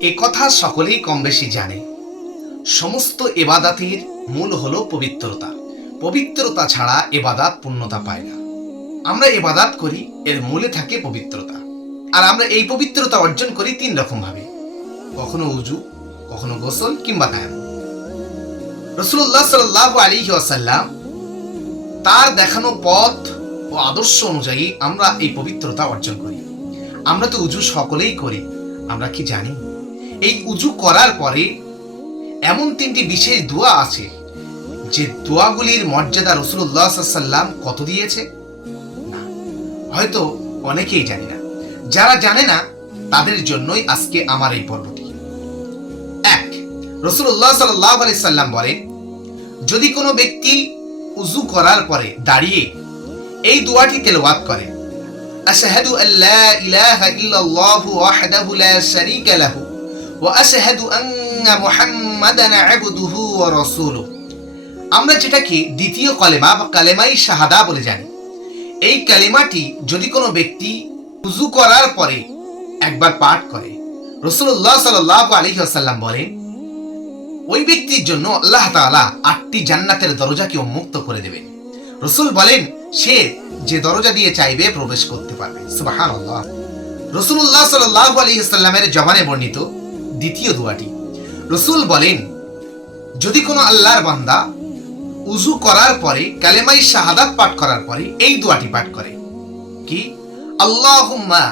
এ কথা সকলেই কম বেশি জানে। সমস্ত এবাদাতের মূল হলো পবিত্রতা। পবিত্রতা ছাড়া এবাদাত পূর্ণতা পায় না। আমরা এবাদাত করি, এর মূলে থাকে পবিত্রতা। আর আমরা এই পবিত্রতা অর্জন করি তিন রকম ভাবে: কখনো উজু, কখনো গোসল, কিংবা তায়াম্মুম। রাসূলুল্লাহ সাল্লাল্লাহু আলাইহি ওয়াসাল্লাম তার দেখানো পথ ও আদর্শ অনুযায়ী আমরা এই পবিত্রতা অর্জন করি। আমরা তো উজু সকলেই করি। আমরা কি জানি এই উজু করার পরে এমন তিনটি বিশেষ দোয়া আছে যে দোয়াগুলির মর্যাদা রাসূলুল্লাহ সাল্লাল্লাহু আলাইহি ওয়াসাল্লাম কত দিয়েছে? না, হয়তো অনেকেই জানি না। যারা জানে না তাদের জন্যই আজকে আমার এই পর্বটি। এক, রাসূলুল্লাহ সাল্লাল্লাহু আলাইহি ওয়াসাল্লাম বলেন, যদি কোনো ব্যক্তি উজু করার পরে দাঁড়িয়ে এই দোয়াটি তেলাওয়াত করে, আশহাদু আল্লা ইলাহা ইল্লাল্লাহু ওয়াহদাহু লা শারীকা লাহু ওয়া আশহাদু আন্না মুহাম্মাদান আবদুহু ওয়া রাসূলুহু, আমরা যেটাকে দ্বিতীয় কালেমা বা কালেমাই শাহাদা বলে জানি, এই কালেমাটি যদি কোনো ব্যক্তি উজু করার পরে একবার পাঠ করে, রাসূলুল্লাহ সাল্লাল্লাহু আলাইহি ওয়াসাল্লাম বলেন, ওই ব্যক্তির জন্য আল্লাহ তাআলা 8টি জান্নাতের দরজাকে উন্মুক্ত করে দেবেন। রাসূল বলেন, সে যে দরজা দিয়ে চাইবে প্রবেশ করতে পারবে। সুবহানাল্লাহ। রাসূলুল্লাহ সাল্লাল্লাহু আলাইহি ওয়াসাল্লামের জবানে বর্ণিত দ্বিতীয় দোয়াটি, রাসূল বলেন, যদি কোনো আল্লাহর বান্দা উজু করার পরে কালেমাই শাহাদাত পাঠ করার পরে এই দোয়াটি পাঠ করে, কি, আল্লাহুম্মা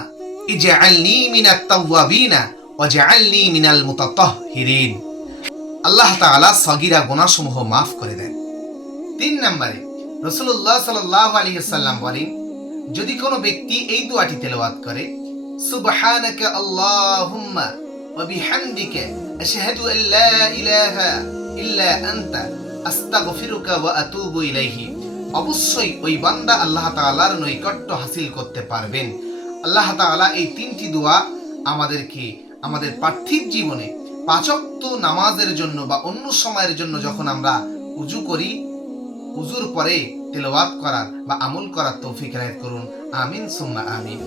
ইজআলনি মিনাত তাওয়াবিনা ওয়াজআলনি মিনাল মুতাতাহহিরিন, আল্লাহ তাআলা সগীরা গুনাহসমূহ মাফ করে দেন। 3 নম্বরে রাসূলুল্লাহ সাল্লাল্লাহু আলাইহি ওয়াসাল্লাম বলেন, যদি কোনো ব্যক্তি এই দোয়াটি তেলাওয়াত করে, সুবহানাকা আল্লাহুম্মা ওয়া বিহামদিকা আশহাদু আল্লা ইলাহা ইল্লা আনতা আস্তাগফিরুকা ওয়া আতুবু ইলাইহি, অবশ্যই ওই বান্দা আল্লাহ তাআলার নৈকট্য হাসিল করতে পারবেন। আল্লাহ তাআলা এই 3টি দোয়া আমাদেরকে আমাদের পার্থিব জীবনে 5 ওয়াক্ত নামাজের জন্য বা অন্য সময়ের জন্য যখন আমরা উজু করি, উজুর পরে তেলাওয়াত করার বা আমল করার তৌফিক এনায়েত করুন। আমিন সুম্মা আমিন।